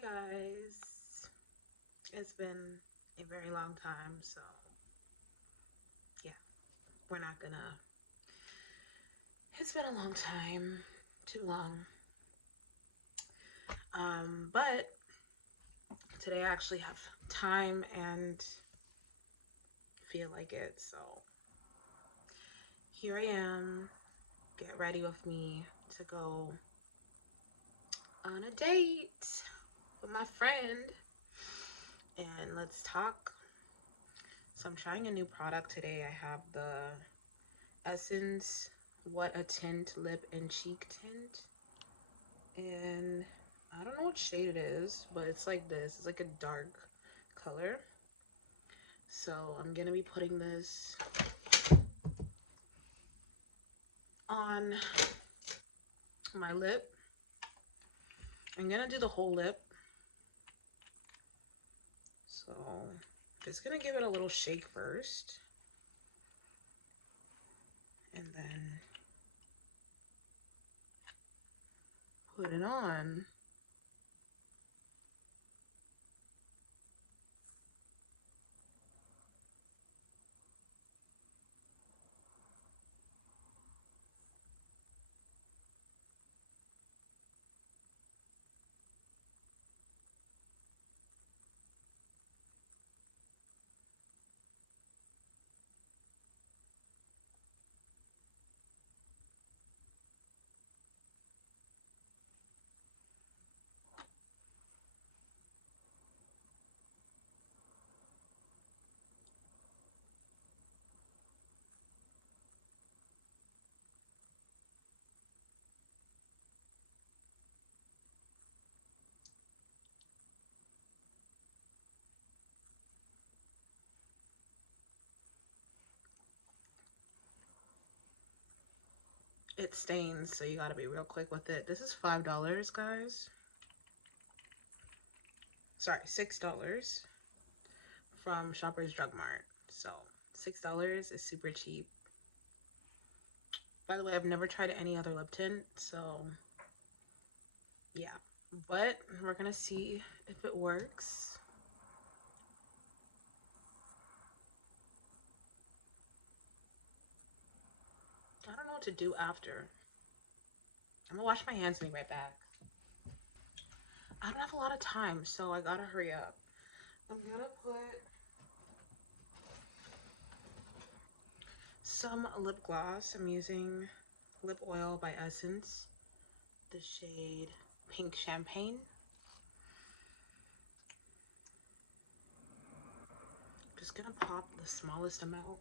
guys, it's been a very long time, so yeah, we're not gonna, it's been a long time, too long. But today I actually have time and feel like it, so here I am. Get ready with me to go on a date with my friend and let's talk. So I'm trying a new product today. I have the Essence What a Tint Lip and Cheek Tint, and I don't know what shade it is, but it's like this. It's like a dark color. So I'm gonna be putting this on my lip. I'm gonna do the whole lip. So just gonna give it a little shake first, and then put it on. It stains, so you gotta be real quick with it. This is $5, guys. Sorry, $6 from Shoppers Drug Mart. So $6 is super cheap. By the way, I've never tried any other lip tint, so yeah. But we're gonna see if it works. I don't know what to do after. I'm gonna wash my hands and be right back. I don't have a lot of time, so I gotta hurry up. I'm gonna put some lip gloss. I'm using lip oil by Essence, the shade Pink Champagne. Just gonna pop the smallest amount.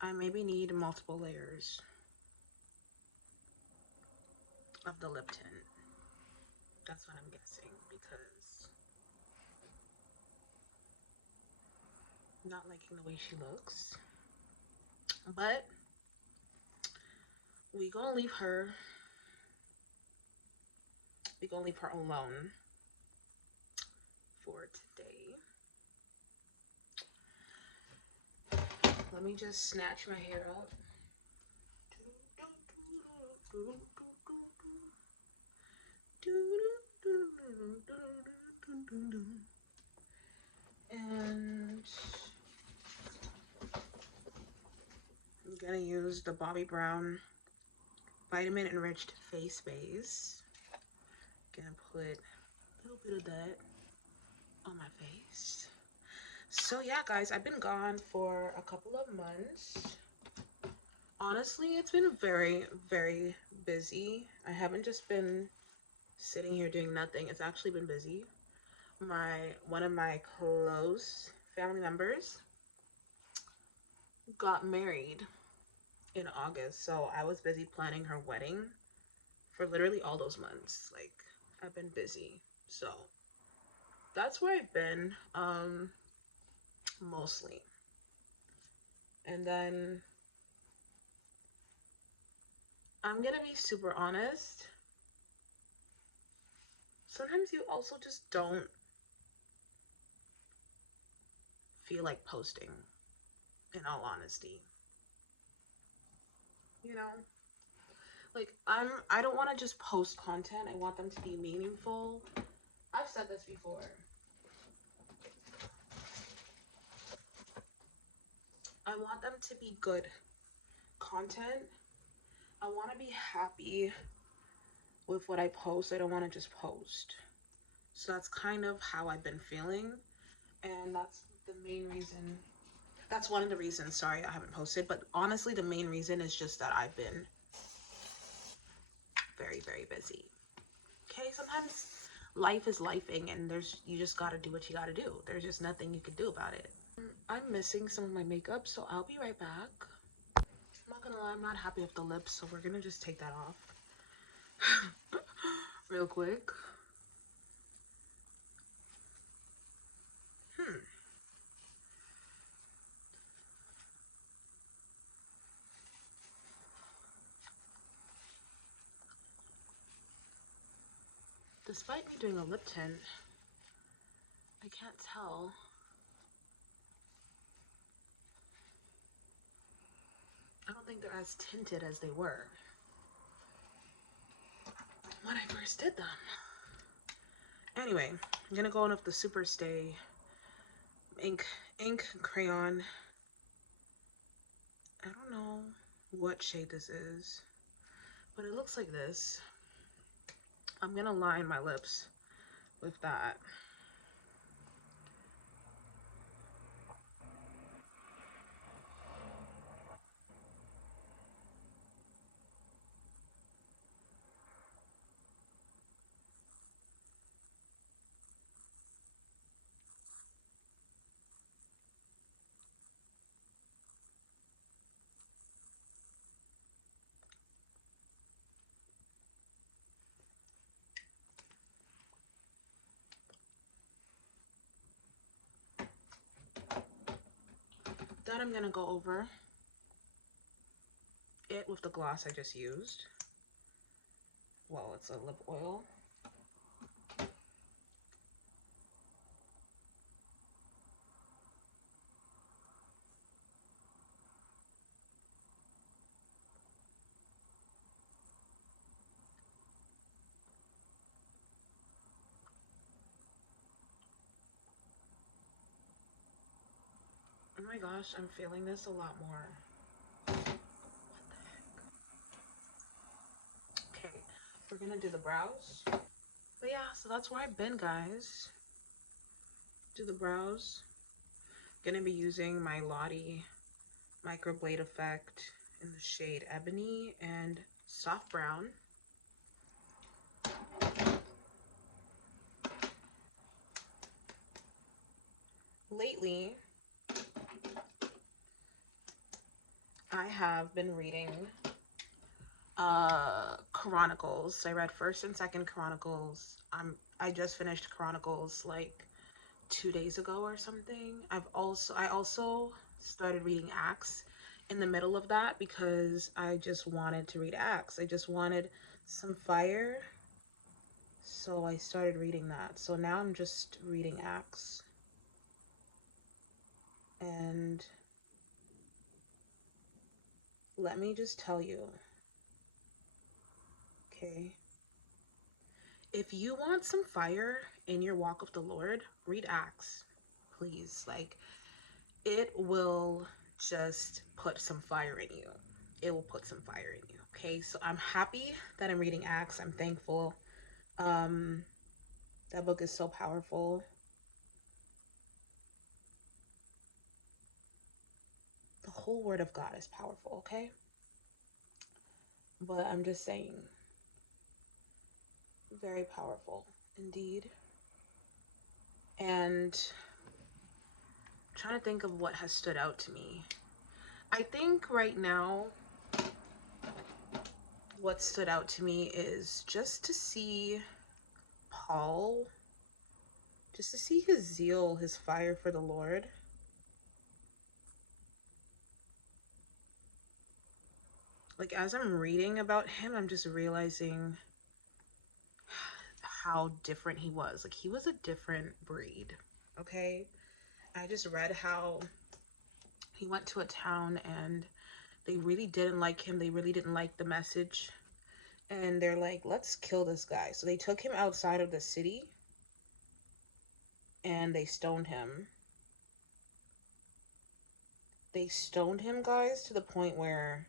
I maybe need multiple layers of the lip tint. That's what I'm guessing, because I'm not liking the way she looks. But we gonna leave her. We gonna leave her alone for today. Let me just snatch my hair up. And I'm gonna use the Bobbi Brown Vitamin Enriched Face Base. Gonna put a little bit of that on my face. So yeah, guys, I've been gone for a couple of months. Honestly, it's been very, very busy. I haven't just been sitting here doing nothing. It's actually been busy. One of my close family members got married in August, so I was busy planning her wedding for literally all those months. Like, I've been busy. So that's where I've been, mostly. And then I'm gonna be super honest. Sometimes you also just don't feel like posting, in all honesty. You know? Like, I don't want to just post content. I want them to be meaningful. I've said this before. I want them to be good content. I want to be happy with what I post. I don't want to just post. So that's kind of how I've been feeling. And that's the main reason. That's one of the reasons, sorry, I haven't posted. But honestly, the main reason is just that I've been very, very busy. Okay, sometimes life is lifing and you just gotta do what you gotta do. There's just nothing you can do about it. I'm missing some of my makeup, so I'll be right back. I'm not gonna lie, I'm not happy with the lips, so we're gonna just take that off real quick. Despite me doing a lip tint, I can't tell. I don't think they're as tinted as they were when I first did them. Anyway, I'm gonna go in with the Super Stay ink crayon. I don't know what shade this is, but it looks like this. I'm gonna line my lips with that. Then I'm gonna go over it with the gloss I just used. Well, it's a lip oil. Oh my gosh, I'm feeling this a lot more. What the heck? Okay, we're gonna do the brows. But yeah, so that's where I've been, guys. Do the brows. Gonna be using my Lottie microblade effect in the shade Ebony and Soft Brown. Lately, I have been reading Chronicles. I read first and second Chronicles. I just finished Chronicles like 2 days ago or something. I also started reading Acts in the middle of that because I just wanted to read Acts. I just wanted some fire. So I started reading that. So now I'm just reading Acts. And let me just tell you, okay? If you want some fire in your walk with the Lord, read Acts, please. Like, it will just put some fire in you. It will put some fire in you, okay? So I'm happy that I'm reading Acts. I'm thankful. That book is so powerful. The whole Word of God is powerful, okay? But I'm just saying, very powerful indeed. And I'm trying to think of what has stood out to me. I think right now what stood out to me is just to see Paul, just to see his zeal, his fire for the Lord. Like, as I'm reading about him, I'm just realizing how different he was. Like, he was a different breed, okay? I just read how he went to a town and they really didn't like him. They really didn't like the message. And they're like, let's kill this guy. So they took him outside of the city and they stoned him. They stoned him, guys, to the point where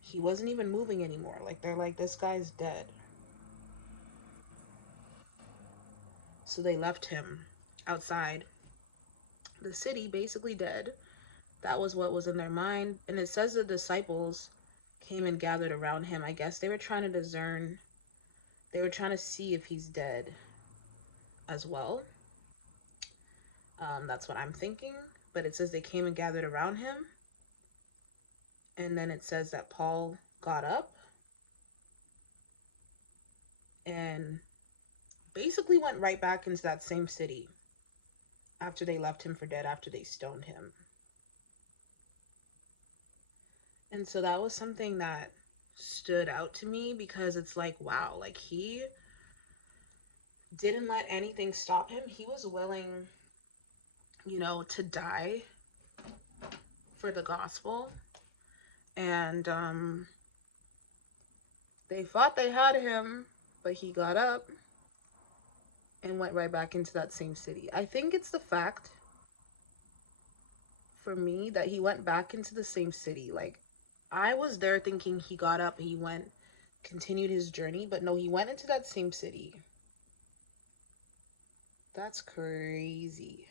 he wasn't even moving anymore. Like, they're like, this guy's dead. So they left him outside the city, basically dead. That was what was in their mind. And it says the disciples came and gathered around him. I guess they were trying to discern, they were trying to see if he's dead as well. That's what I'm thinking. But it says they came and gathered around him. And then it says that Paul got up and basically went right back into that same city after they left him for dead, after they stoned him. And so that was something that stood out to me, because it's like, wow, like, he didn't let anything stop him. He was willing, you know, to die for the gospel. And they thought they had him, but he got up and went right back into that same city. I think it's the fact, for me, that he went back into the same city. Like, I was there thinking he got up, he went, continued his journey, but no, he went into that same city. That's crazy.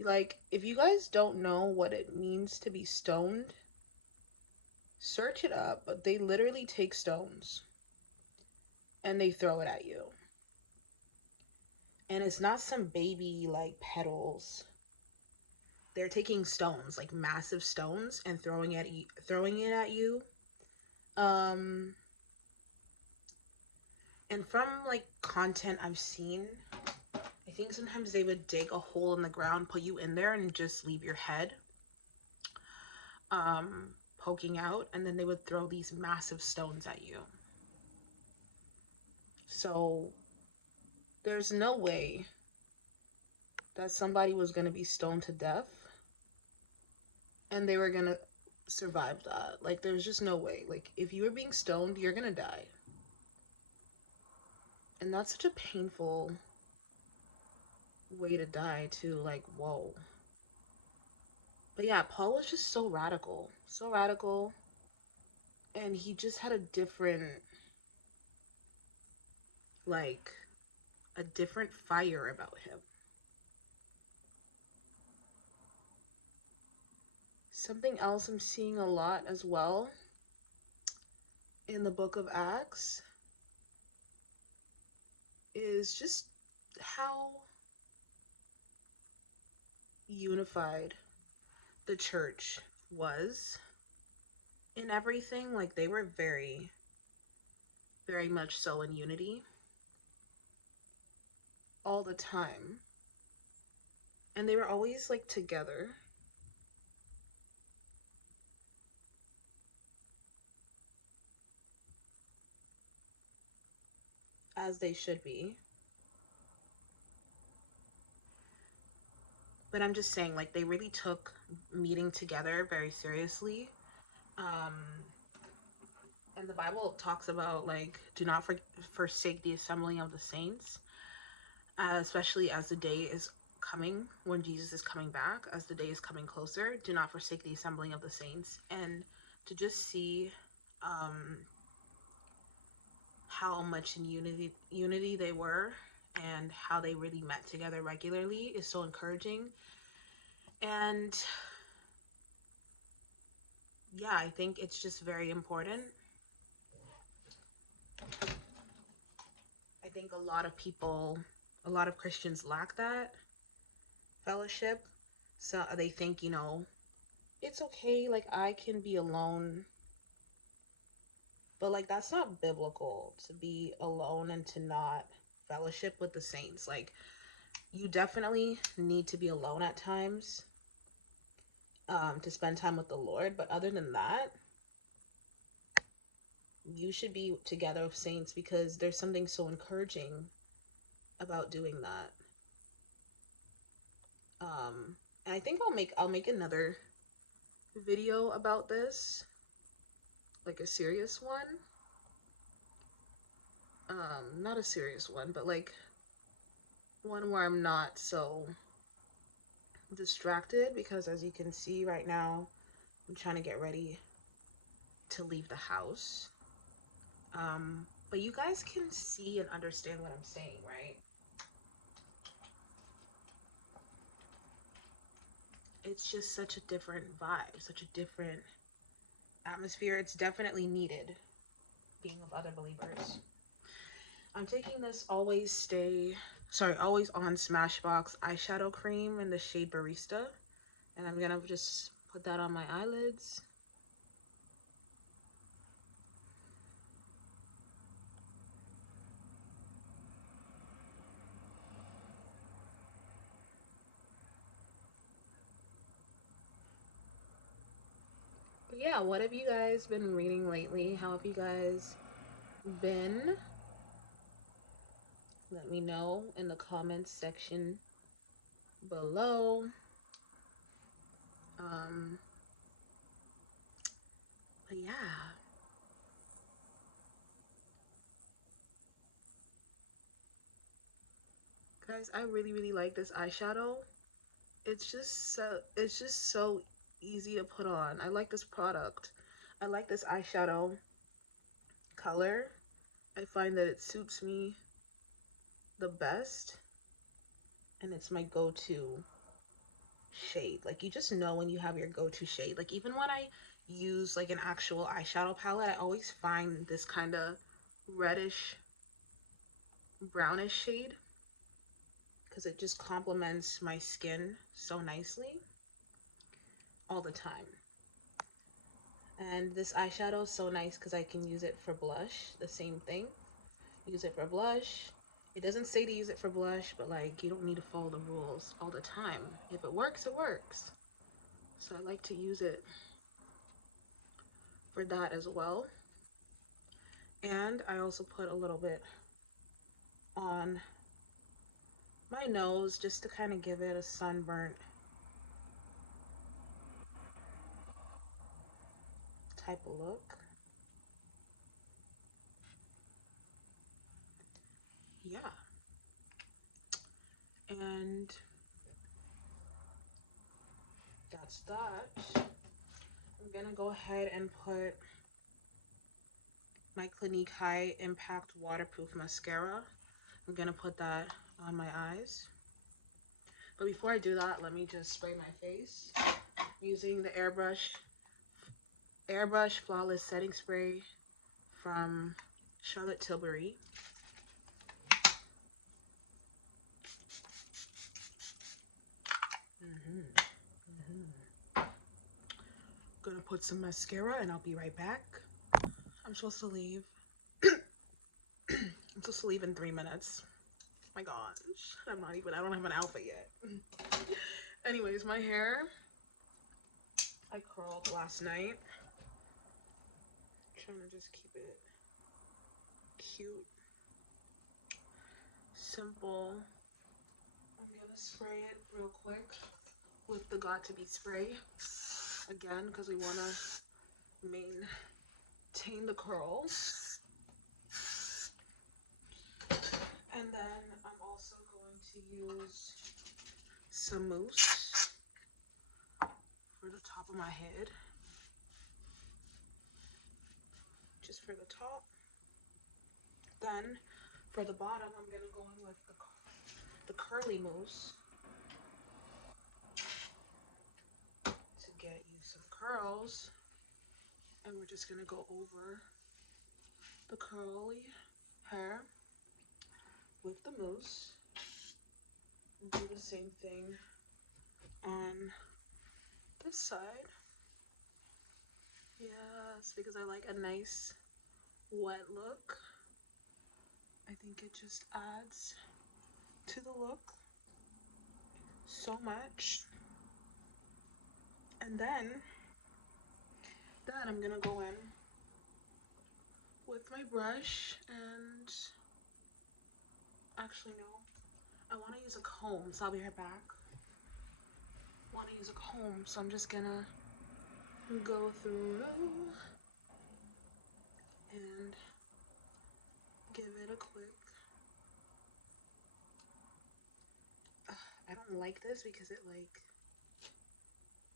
Like, if you guys don't know what it means to be stoned, search it up. But they literally take stones and they throw it at you. And it's not some baby, like, petals. They're taking stones, like massive stones, and throwing it at you. And from, like, content I've seen, I think sometimes they would dig a hole in the ground, put you in there, and just leave your head poking out, and then they would throw these massive stones at you. So there's no way that somebody was going to be stoned to death and they were going to survive that. Like, there's just no way. Like, if you were being stoned, you're going to die. And that's such a painful way to die, too. Like, whoa. But yeah, Paul was just so radical. So radical. And he just had a different, like, a different fire about him. Something else I'm seeing a lot as well in the book of Acts is just how unified the church was in everything. Like, they were very, very much so in unity all the time. And they were always, like, together. As they should be. But I'm just saying, like, they really took meeting together very seriously. And the Bible talks about, like, do not forsake the assembling of the saints, especially as the day is coming, when Jesus is coming back, as the day is coming closer. Do not forsake the assembling of the saints. And to just see how much in unity they were, and how they really met together regularly, is so encouraging. And yeah, I think it's just very important. I think a lot of Christians lack that fellowship. So they think, you know, it's okay, like, I can be alone But like, that's not biblical to be alone and to not fellowship with the saints. Like, you definitely need to be alone at times to spend time with the Lord. But other than that, you should be together with saints, because there's something so encouraging about doing that. And I think I'll make another video about this, like a serious one. Not a serious one, but like one where I'm not so distracted, because as you can see right now, I'm trying to get ready to leave the house. But you guys can see and understand what I'm saying, right? It's just such a different vibe, such a different atmosphere. It's definitely needed, being with other believers. I'm taking this Always On Smashbox eyeshadow cream in the shade Barista, and I'm gonna just put that on my eyelids. But yeah, what have you guys been reading lately? How have you guys been? Let me know in the comments section below. But yeah. Guys, I really like this eyeshadow. It's just so easy to put on. I like this product. I like this eyeshadow color. I find that it suits me the best, and it's my go-to shade. Like, you just know when you have your go-to shade. Like, even when I use like an actual eyeshadow palette, I always find this kind of reddish brownish shade, because it just complements my skin so nicely all the time. And this eyeshadow is so nice because I can use it for blush. The same thing. Use it for blush. It doesn't say to use it for blush, but like, you don't need to follow the rules all the time. If it works, it works. So I like to use it for that as well. And I also put a little bit on my nose just to kind of give it a sunburnt type of look. Yeah. And that's that. I'm gonna go ahead and put my Clinique High Impact Waterproof Mascara. I'm gonna put that on my eyes. But before I do that, let me just spray my face using the Airbrush Flawless Setting Spray from Charlotte Tilbury. Gonna put some mascara and I'll be right back. I'm supposed to leave. I'm supposed to leave in 3 minutes. My gosh, I don't have an outfit yet. Anyways, my hair, I curled last night. I'm trying to just keep it cute, simple. I'm gonna spray it real quick with the Got to Be spray again, because we want to maintain the curls. And then I'm also going to use some mousse for the top of my head, just for the top. Then for the bottom, I'm gonna go in with the curly mousse to get you some curls. And we're just gonna go over the curly hair with the mousse. And do the same thing on this side. Yes, because I like a nice wet look. I think it just adds to the look so much. And then I'm gonna go in with my brush and actually no, I want to use a comb, so I'll be right back. Want to use a comb, so I'm just gonna go through and give it a quick. I don't like this because it like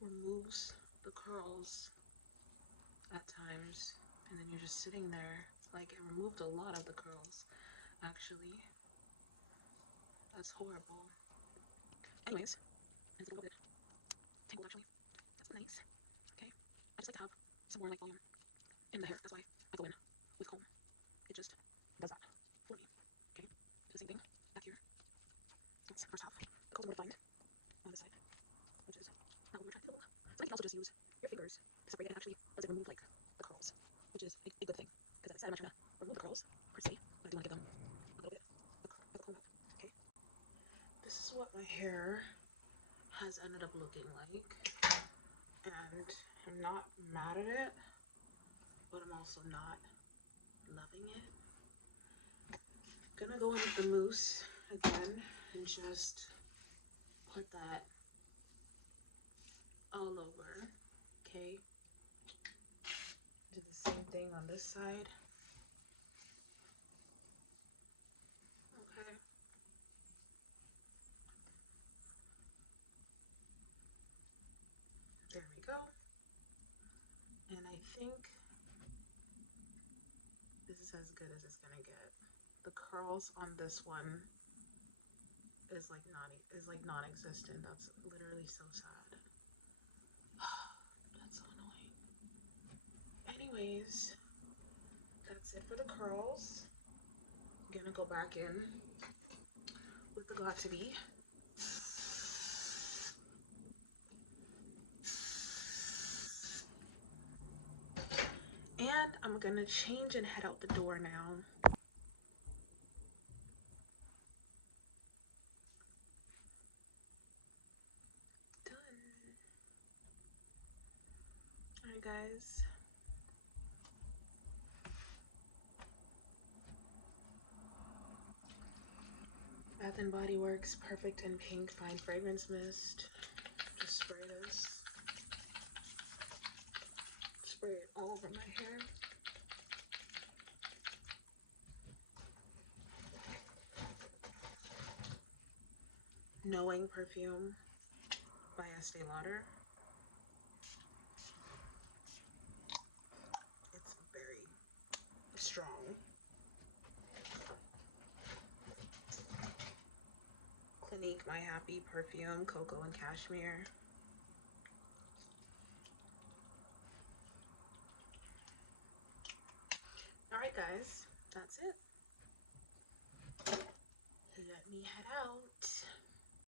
removes the curls at times, and then you're just sitting there. Like, it removed a lot of the curls, actually. That's horrible. Anyways, it's a little bit tangled, actually. That's nice. Okay. I just like to have some more like volume in the hair. That's why I go in with comb. It just does that for me. Okay. Do the same thing back here. That's first half. The curls are more defined on this side, which is not what we're trying to do. So I can also just use your fingers to separate it, and actually does it remove like the curls, which is a good thing. Because as I said, I'm not trying to remove the curls per se, but I do want to give them a little bit of a comb up. Okay. This is what my hair has ended up looking like, and I'm not mad at it, but I'm also not loving it. Gonna go in with the mousse again and just put that all over. Okay. Do the same thing on this side. Okay. There we go. And I think this is as good as it's gonna get. The curls on this one is like non-existent. That's literally so sad. That's so annoying. Anyways, that's it for the curls. I'm gonna go back in with the Got2b. And I'm gonna change and head out the door now. Done. Alright guys. Bath and Body Works Perfect and Pink Fine Fragrance Mist. Just spray this. Spray it all over my hair. Knowing perfume by Estee Lauder. It's very strong. Clinique My Happy perfume, cocoa and cashmere. Alright guys, that's it. Let me head out.